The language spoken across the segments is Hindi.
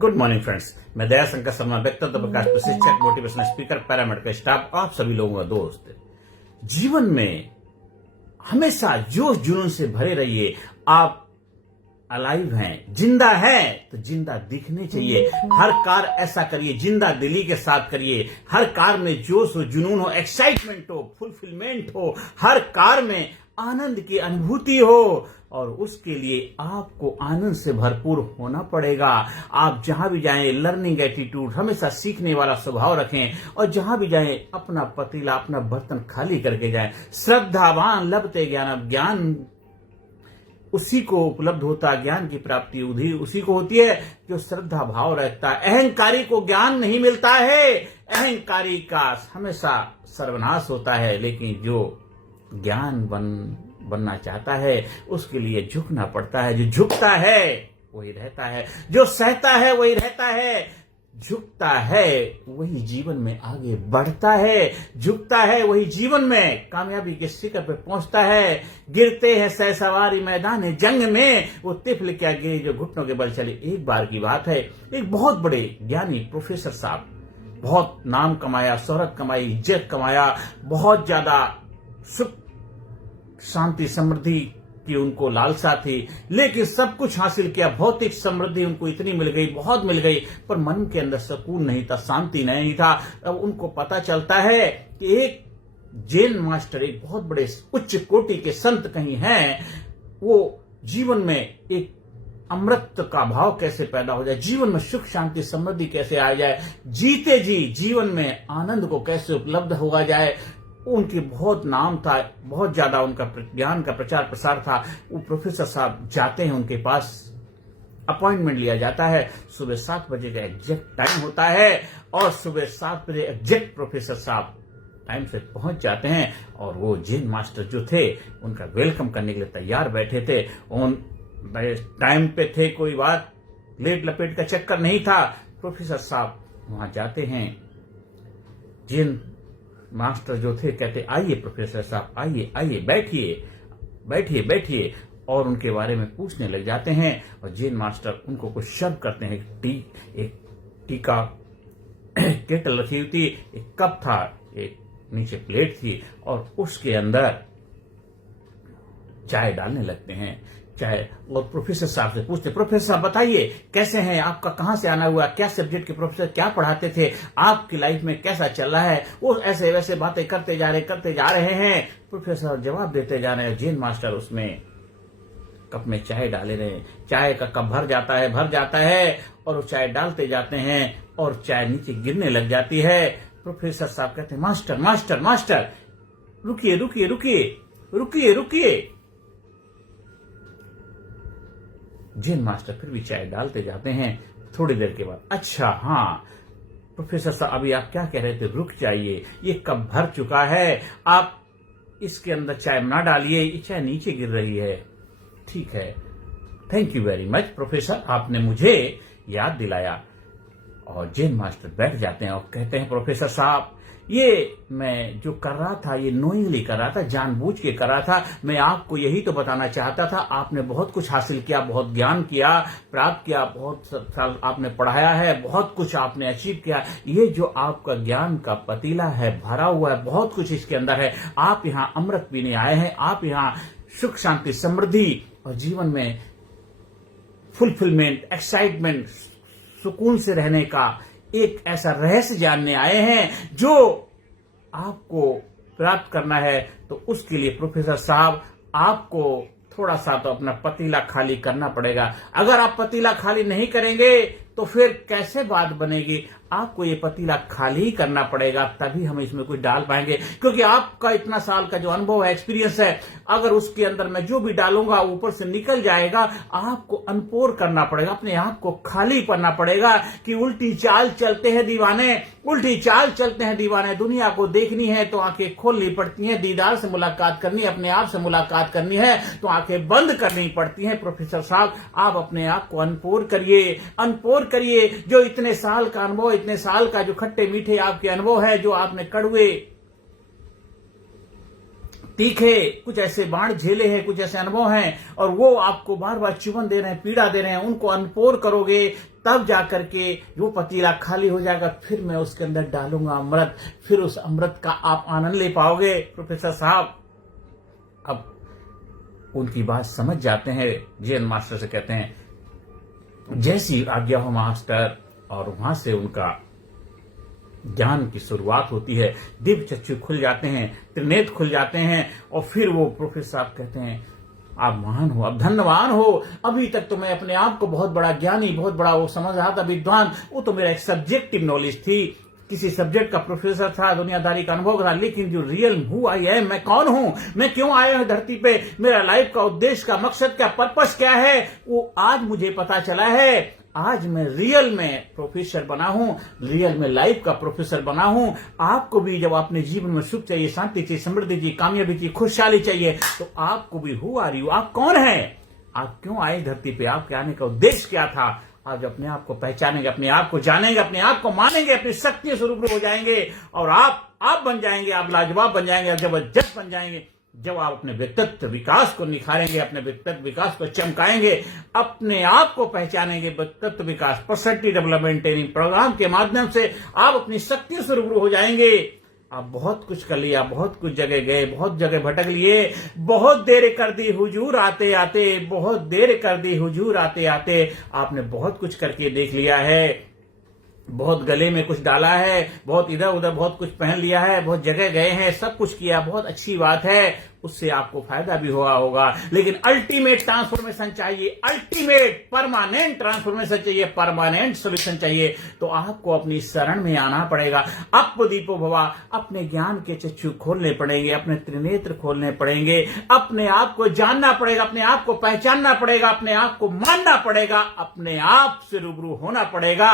गुड मॉर्निंग फ्रेंड्स, मैं दया शंकर शर्मा, व्यक्तित्व प्रकाश प्रशिक्षक, मोटिवेशनल स्पीकर, पैरामेडिकल स्टाफ, आप सभी लोगों का दोस्त। जीवन में हमेशा जोश जुनून से भरे रहिए। आप अलाइव हैं, जिंदा है तो जिंदा दिखने चाहिए। हर कार ऐसा करिए, जिंदा दिली के साथ करिए। हर कार में जोश हो, जुनून हो, एक्साइटमेंट हो, फुलफिलमेंट हो। हर कार में आनंद की अनुभूति हो, और उसके लिए आपको आनंद से भरपूर होना पड़ेगा। आप जहां भी जाएं, लर्निंग एटीट्यूड, हमेशा सीखने वाला स्वभाव रखें, और जहां भी जाएं अपना पतीला, अपना बर्तन खाली करके जाएं। श्रद्धावान लभते ज्ञान, ज्ञान उसी को उपलब्ध होता, ज्ञान की प्राप्ति उसी को होती है जो श्रद्धा भाव रखता है। अहंकारी को ज्ञान नहीं मिलता है, अहंकारी का हमेशा सर्वनाश होता है। लेकिन जो ज्ञान बनना चाहता है उसके लिए झुकना पड़ता है। जो झुकता है वही रहता है, जो सहता है वही रहता है, झुकता है वही जीवन में आगे बढ़ता है, झुकता है वही जीवन में कामयाबी के शिखर पे पहुंचता है। गिरते हैं सहसवारी मैदान जंग में, वो तिफल क्या गिरी जो घुटनों के बल चले। एक बार की बात है, एक बहुत बड़े ज्ञानी प्रोफेसर साहब, बहुत नाम कमाया, शोहरत कमाई, इज्जत कमाया, बहुत ज्यादा सुख शांति समृद्धि की उनको लालसा थी, लेकिन सब कुछ हासिल किया। भौतिक समृद्धि उनको इतनी मिल गई, बहुत मिल गई, पर मन के अंदर सुकून नहीं था, शांति नहीं था। अब उनको पता चलता है कि एक जैन मास्टर, एक बहुत बड़े उच्च कोटि के संत कहीं हैं, वो जीवन में एक अमृत का भाव कैसे पैदा हो जाए, जीवन में सुख शांति समृद्धि कैसे आ जाए, जीते जी जीवन में आनंद को कैसे उपलब्ध होगा जाए। उनके बहुत नाम था, बहुत ज्यादा उनका ज्ञान का प्रचार प्रसार था। वो प्रोफेसर साहब जाते हैं, उनके पास अपॉइंटमेंट लिया जाता है। सुबह 7 बजे का एग्जैक्ट टाइम होता है, और सुबह 7 बजे एग्जैक्ट प्रोफेसर साहब टाइम से पहुंच जाते हैं। और वो जैन मास्टर जो थे उनका वेलकम करने के लिए तैयार बैठे थे, उन टाइम पे थे, कोई बात लेट लपेट का चक्कर नहीं था। प्रोफेसर साहब वहां जाते हैं, जैन मास्टर जो थे कहते, आइए प्रोफेसर साहब, आइए आइए, बैठिए बैठिए बैठिए, और उनके बारे में पूछने लग जाते हैं। और जैन मास्टर उनको कुछ शब्द करते हैं। एक टी का केटल रखी हुई थी, एक कप था, एक नीचे प्लेट थी, और उसके अंदर चाय डालने लगते हैं। चाय, और प्रोफेसर साहब से पूछते, प्रोफेसर साहब बताइए कैसे हैं, आपका कहां से आना हुआ, क्या सब्जेक्ट के प्रोफेसर, क्या पढ़ाते थे, आपकी लाइफ में कैसा चल रहा है। वो ऐसे वैसे बातें करते जा रहे हैं। प्रोफेसर जवाब देते जा रहे हैं। जैन मास्टर उसमें कप में चाय डाले रहे हैं। चाय का कप भर जाता है, और वो चाय डालते जाते हैं, और चाय नीचे गिरने लग जाती है। प्रोफेसर साहब कहते हैं, मास्टर मास्टर मास्टर, रुकिए रुकिए रुकिए रुकिए रुकिए। जैन मास्टर फिर भी चाय डालते जाते हैं। थोड़ी देर के बाद, अच्छा हाँ प्रोफेसर साहब, अभी आप क्या कह रहे थे, रुक जाइए, ये कप भर चुका है, आप इसके अंदर चाय ना डालिए, ये चाय नीचे गिर रही है। ठीक है, thank you very much professor, आपने मुझे याद दिलाया। और जैन मास्टर बैठ जाते हैं और कहते हैं, प्रोफेसर साहब, ये मैं जो कर रहा था, ये नोइंगली कर रहा था, जानबूझ के कर रहा था। मैं आपको यही तो बताना चाहता था, आपने बहुत कुछ हासिल किया, बहुत ज्ञान किया, प्राप्त किया, बहुत साल आपने पढ़ाया है, बहुत कुछ आपने अचीव किया। ये जो आपका ज्ञान का पतीला है, भरा हुआ है, बहुत कुछ इसके अंदर है। आप यहाँ अमृत पीने आए हैं, आप यहाँ सुख शांति समृद्धि और जीवन में फुलफिलमेंट, एक्साइटमेंट, सुकून से रहने का एक ऐसा रहस्य जानने आए हैं जो आपको प्राप्त करना है। तो उसके लिए प्रोफेसर साहब आपको थोड़ा सा तो अपना पतीला खाली करना पड़ेगा। अगर आप पतीला खाली नहीं करेंगे तो फिर कैसे बात बनेगी। आपको ये पतीला खाली ही करना पड़ेगा, तभी हम इसमें कुछ डाल पाएंगे। क्योंकि आपका इतना साल का जो अनुभव है, एक्सपीरियंस है, अगर उसके अंदर मैं जो भी डालूंगा ऊपर से निकल जाएगा। आपको अनपोर करना पड़ेगा, अपने आप को खाली करना पड़ेगा। कि उल्टी चाल चलते हैं दीवाने, उल्टी चाल चलते हैं दीवाने। दुनिया को देखनी है तो आंखें खोलनी पड़ती हैं, दीदार से मुलाकात करनी है, अपने आप से मुलाकात करनी है तो आंखें बंद करनी पड़ती हैं। प्रोफेसर साहब, आप अपने आप को अनपोर करिए। जो इतने साल का अनुभव, इतने साल का जो खट्टे मीठे आपके अनुभव है, जो आपने कड़वे तीखे, कुछ ऐसे बाण झेले हैं, कुछ ऐसे अनुभव हैं, और वो आपको बार बार चुभन दे रहे हैं, पीड़ा दे रहे हैं, उनको अनपोर करोगे तब जाकर के वो पतीला खाली हो जाएगा। फिर मैं उसके अंदर डालूंगा अमृत, फिर उस अमृत का आप आनंद ले पाओगे। प्रोफेसर साहब अब उनकी बात समझ जाते हैं, जैन मास्टर से कहते हैं जैसी आज्ञा हो मास्टर, और वहां से उनका ज्ञान की शुरुआत होती है। दिव्य चक्षु खुल जाते हैं, त्रिनेत्र खुल जाते हैं, और फिर वो प्रोफेसर साहब कहते हैं आप महान हो, आप धन्यवान हो। अभी तक तो मैं अपने आप को बहुत बड़ा ज्ञानी, बहुत बड़ा वो समझ रहा था विद्वान, वो तो मेरा एक सब्जेक्टिव नॉलेज थी, किसी सब्जेक्ट का प्रोफेसर था, दुनियादारी का अनुभव था। लेकिन जो रियल हूँ आई है, मैं कौन हूँ, मैं क्यों आया हूँ धरती पे, मेरा लाइफ का उद्देश्य का मकसद क्या, पर्पस क्या है, वो आज मुझे पता चला है। आज मैं रियल में प्रोफेसर बना हूं, रियल में लाइफ का प्रोफेसर बना हूं। आपको भी जब अपने जीवन में सुख चाहिए, शांति चाहिए, समृद्धि चाहिए, कामयाबी चाहिए, खुशहाली चाहिए, तो आपको भी हु आर यू, आप कौन हैं, आप क्यों आए धरती पे, आपके आने का उद्देश्य क्या था। आज अपने आप को पहचानेंगे, अपने आप को जानेंगे, अपने आप को मानेंगे, अपनी शक्ति से रूबरू हो जाएंगे, और आप बन जाएंगे, आप लाजवाब बन जाएंगे, आप जबरदस्त बन जाएंगे। जब आप अपने व्यक्तित्व विकास को निखारेंगे, अपने व्यक्तित्व विकास को चमकाएंगे, अपने आप को पहचानेंगे, व्यक्तित्व विकास पर्सनैलिटी डेवलपमेंट ट्रेनिंग प्रोग्राम के माध्यम से आप अपनी शक्ति से रूबरू हो जाएंगे। आप बहुत कुछ कर लिया, बहुत कुछ जगह गए, बहुत जगह भटक लिए, बहुत देर कर दी हुजूर आते आते, बहुत देर कर दी हुजूर आते आते। आपने बहुत कुछ करके देख लिया है, बहुत गले में कुछ डाला है, बहुत इधर उधर बहुत कुछ पहन लिया है, बहुत जगह गए हैं, सब कुछ किया, बहुत अच्छी बात है, उससे आपको फायदा भी हुआ होगा। लेकिन अल्टीमेट ट्रांसफॉर्मेशन चाहिए, अल्टीमेट परमानेंट ट्रांसफॉर्मेशन चाहिए, परमानेंट सोल्यूशन चाहिए, तो आपको अपनी शरण में आना पड़ेगा। अपदीपो भवा, अपने ज्ञान के चक्षु खोलने पड़ेंगे, अपने त्रिनेत्र खोलने पड़ेंगे, अपने आप को जानना पड़ेगा, अपने आप को पहचानना पड़ेगा, अपने आप को मानना पड़ेगा, अपने आप से रूबरू होना पड़ेगा।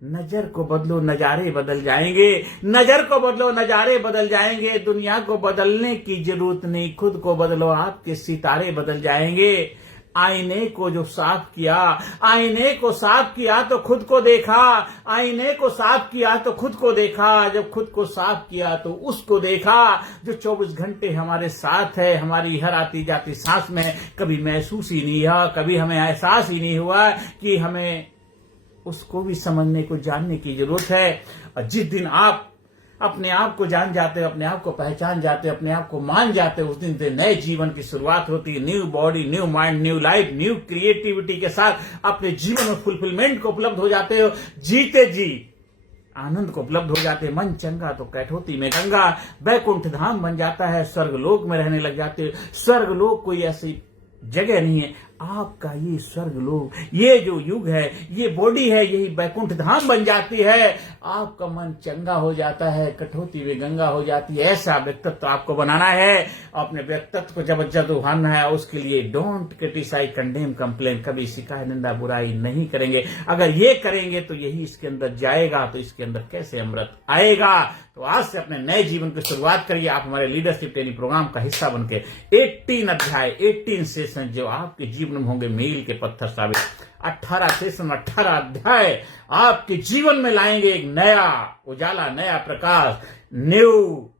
नजर को बदलो, नजारे बदल जाएंगे, नजर को बदलो, नजारे बदल जाएंगे। दुनिया को बदलने की जरूरत नहीं, खुद को बदलो, आपके सितारे बदल जाएंगे। आईने को जो साफ किया, आईने को साफ किया तो खुद को देखा, आईने को साफ किया तो खुद को देखा, जब खुद को साफ किया तो उसको देखा, जो 24 घंटे हमारे साथ है, हमारी हर आती जाती सांस में कभी महसूस ही नहीं हुआ, कभी हमें एहसास ही नहीं हुआ कि हमें उसको भी समझने को, जानने की जरूरत है। और जिस दिन आप अपने आप को जान जाते हो, अपने आप को पहचान जाते हो, अपने आप को मान जाते हो, उस दिन से नए जीवन की शुरुआत होती है। New body, new mind, new life, new creativity के साथ अपने जीवन में फुलफिलमेंट को उपलब्ध हो जाते हो, जीते जी आनंद को उपलब्ध हो जाते हैं। मन चंगा तो कैठोती में गंगा, बैकुंठ धाम बन जाता है, स्वर्गलोक में रहने लग जाते हो। स्वर्गलोक कोई ऐसी जगह नहीं है, आपका ये स्वर्गलोक, ये जो युग है, ये बॉडी है, यही बैकुंठ धाम बन जाती है। आपका मन चंगा हो जाता है, कठौती में गंगा हो जाती है। ऐसा व्यक्तित्व आपको बनाना है, अपने व्यक्तित्व को जबरदस्त उभारना है। उसके लिए डोंट क्रिटिसाइज, कंडेम, कंप्लेन, कभी शिकायत, निंदा, बुराई नहीं करेंगे। अगर ये करेंगे तो यही इसके अंदर जाएगा, तो इसके अंदर कैसे अमृत आएगा। तो आज से अपने नए जीवन की शुरुआत करिए। आप हमारे लीडरशिप ट्रेनिंग प्रोग्राम का हिस्सा बनके 18 अध्याय, 18 सेशन जो आपके जीवन में होंगे मील के पत्थर साबित। 18 सेशन, 18 अध्याय आपके जीवन में लाएंगे एक नया उजाला, नया प्रकाश, न्यू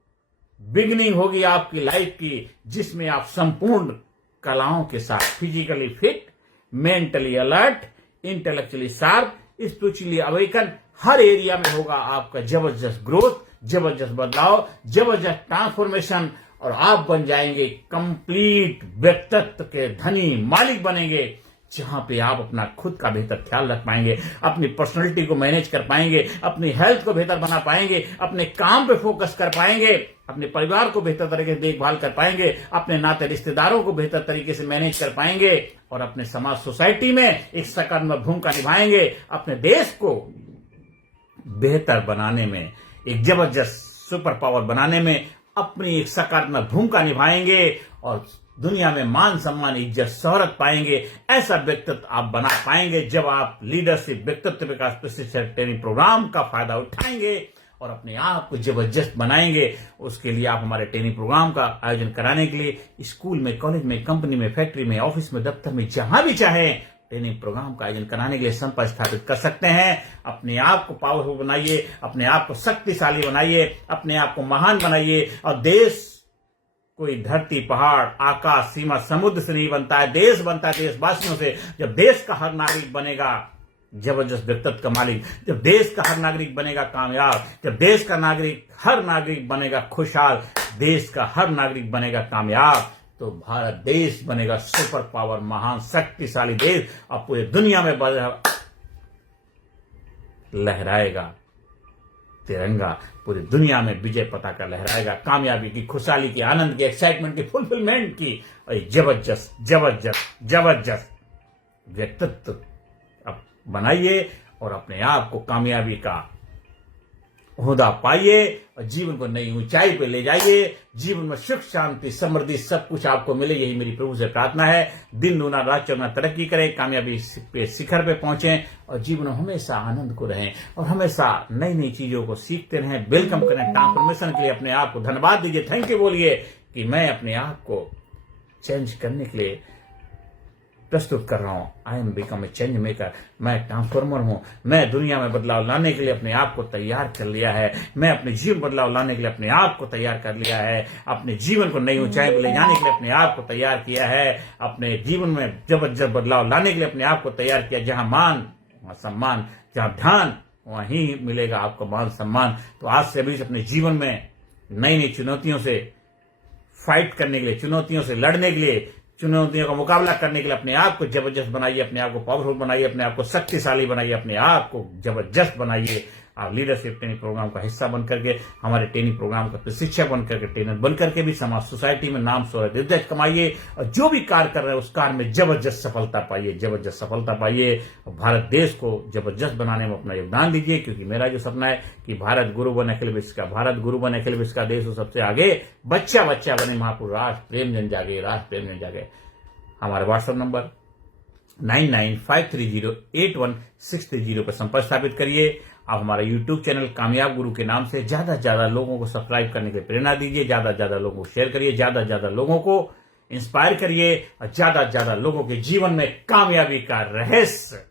बिगनिंग होगी आपकी लाइफ की, जिसमें आप संपूर्ण कलाओं के साथ physically fit, mentally alert, intellectually sharp, spiritually awaken, हर एरिया में होगा आपका जबरदस्त ग्रोथ, जबरदस्त बदलाव, जबरदस्त ट्रांसफॉर्मेशन, और आप बन जाएंगे कंप्लीट व्यक्तित्व के धनी मालिक बनेंगे, जहां पे आप अपना खुद का बेहतर ख्याल रख पाएंगे, अपनी पर्सनैलिटी को मैनेज कर पाएंगे, अपनी हेल्थ को बेहतर बना पाएंगे, अपने काम पे फोकस कर पाएंगे, अपने परिवार को बेहतर तरीके से देखभाल कर पाएंगे, अपने नाते रिश्तेदारों को बेहतर तरीके से मैनेज कर पाएंगे, और अपने समाज सोसाइटी में एक सकारात्मक भूमिका निभाएंगे। अपने देश को बेहतर बनाने में, एक जबरदस्त सुपर पावर बनाने में अपनी एक सकारात्मक भूमिका निभाएंगे, और दुनिया में मान सम्मान, इज्जत, शोहरत पाएंगे। ऐसा व्यक्तित्व आप बना पाएंगे जब आप लीडरशिप व्यक्तित्व विकास प्रशिक्षण ट्रेनिंग प्रोग्राम का फायदा उठाएंगे और अपने आप को जबरदस्त बनाएंगे। उसके लिए आप हमारे ट्रेनिंग प्रोग्राम का आयोजन कराने के लिए स्कूल में, कॉलेज में, कंपनी में, फैक्ट्री में, ऑफिस में, दफ्तर में, जहां भी चाहें ट्रेनिंग प्रोग्राम का आयोजन कराने के लिए संपर्क स्थापित कर सकते हैं। अपने आप को पावरफुल बनाइए, अपने आप को शक्तिशाली बनाइए, अपने आप को महान बनाइए, और देश कोई धरती, पहाड़, आकाश, सीमा, समुद्र से नहीं बनता है, देश बनता है देशवासियों से। जब देश का हर नागरिक बनेगा जबरदस्त व्यक्तित्व का मालिक, जब देश का हर नागरिक बनेगा कामयाब, जब देश का हर नागरिक बनेगा खुशहाल, देश का हर नागरिक बनेगा कामयाब, तो भारत देश बनेगा सुपर पावर, महान शक्तिशाली देश और पूरी दुनिया में लहराएगा तिरंगा, पूरी दुनिया में विजय पताका लहराएगा, कामयाबी की, खुशहाली की, आनंद की, एक्साइटमेंट की, फुलफिलमेंट की। और जबरदस्त जबरदस्त जबरदस्त व्यक्तित्व अब बनाइए और अपने आप को कामयाबी का ओहदा पाइए और जीवन को नई ऊंचाई पे ले जाइए। जीवन में सुख, शांति, समृद्धि सब कुछ आपको मिले, यही मेरी प्रभु से प्रार्थना है। दिन दूना रात चौगुना तरक्की करें, कामयाबी पे शिखर पे पहुंचें और जीवन में हमेशा आनंद को रहें और हमेशा नई नई चीजों को सीखते रहें। वेलकम करें ट्रांसफॉर्मेशन के लिए अपने आप को, धन्यवाद दीजिए, थैंक यू बोलिए कि मैं अपने आप को चेंज करने के लिए प्रस्तुत कर रहा हूं। I am become a change maker, मैं ट्रांसफॉर्मर हूं। मैं दुनिया में बदलाव लाने के लिए अपने आप को तैयार कर लिया है। मैं अपने जीवन बदलाव लाने के लिए अपने आप को तैयार कर लिया है। अपने जीवन को नई ऊंचाई पर ले जाने के लिए अपने आप को तैयार किया है। अपने जीवन में जबरदस्त बदलाव लाने के लिए अपने आप को तैयार किया। जहां मान वहां सम्मान, जहां ध्यान वहीं मिलेगा आपको मान सम्मान। तो आज से अभी अपने जीवन में नई नई चुनौतियों से फाइट करने के लिए, चुनौतियों से लड़ने के लिए, चुनौतियों का मुकाबला करने के लिए अपने आप को जबरदस्त बनाइए, अपने आप को पावरफुल बनाइए, अपने आप को शक्तिशाली बनाइए, अपने आप को जबरदस्त बनाइए। आप लीडरशिप ट्रेनिंग प्रोग्राम का हिस्सा बन करके, हमारे ट्रेनिंग प्रोग्राम का प्रशिक्षक बन करके, ट्रेनर बन करके भी समाज सोसाइटी में नाम शोहरत इज्जत कमाइए और जो भी कार्य कर रहे हैं उस कार्य में जबरदस्त सफलता पाइए, जबरदस्त सफलता पाइए और भारत देश को जबरदस्त बनाने में अपना योगदान दीजिए। क्योंकि मेरा जो सपना है कि भारत गुरु बने अखिल विश्व का, भारत गुरु बने अखिल विश्व का, देश सबसे आगे, बच्चा बच्चा बने महापुरुष, राष्ट्र प्रेम जन जागे, राष्ट्र प्रेम जन जागे। हमारा व्हाट्सएप नंबर 9953081630 पर संपर्क स्थापित करिए। आप हमारा यूट्यूब चैनल कामयाब गुरु के नाम से ज्यादा से ज्यादा लोगों को सब्सक्राइब करने की प्रेरणा दीजिए, ज्यादा से ज्यादा लोगों को शेयर करिए, ज्यादा से ज्यादा लोगों को इंस्पायर करिए और ज्यादा से ज्यादा लोगों के जीवन में कामयाबी का रहस्य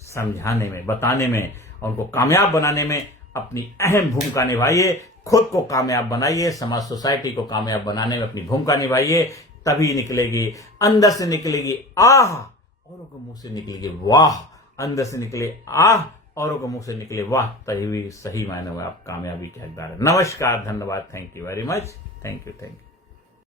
समझाने में, बताने में और उनको कामयाब बनाने में अपनी अहम भूमिका निभाइए। खुद को कामयाब बनाइए, समाज सोसाइटी को कामयाब बनाने में अपनी भूमिका निभाइए। तभी निकलेगी, अंदर से निकलेगी आह, औरों के मुंह से निकलेगी वाह। अंदर से निकले आह, औरों के मुंह से निकले वाह, तभी सही मायने में आप कामयाबी के हकदार हैं। नमस्कार, धन्यवाद, thank you very much, thank you.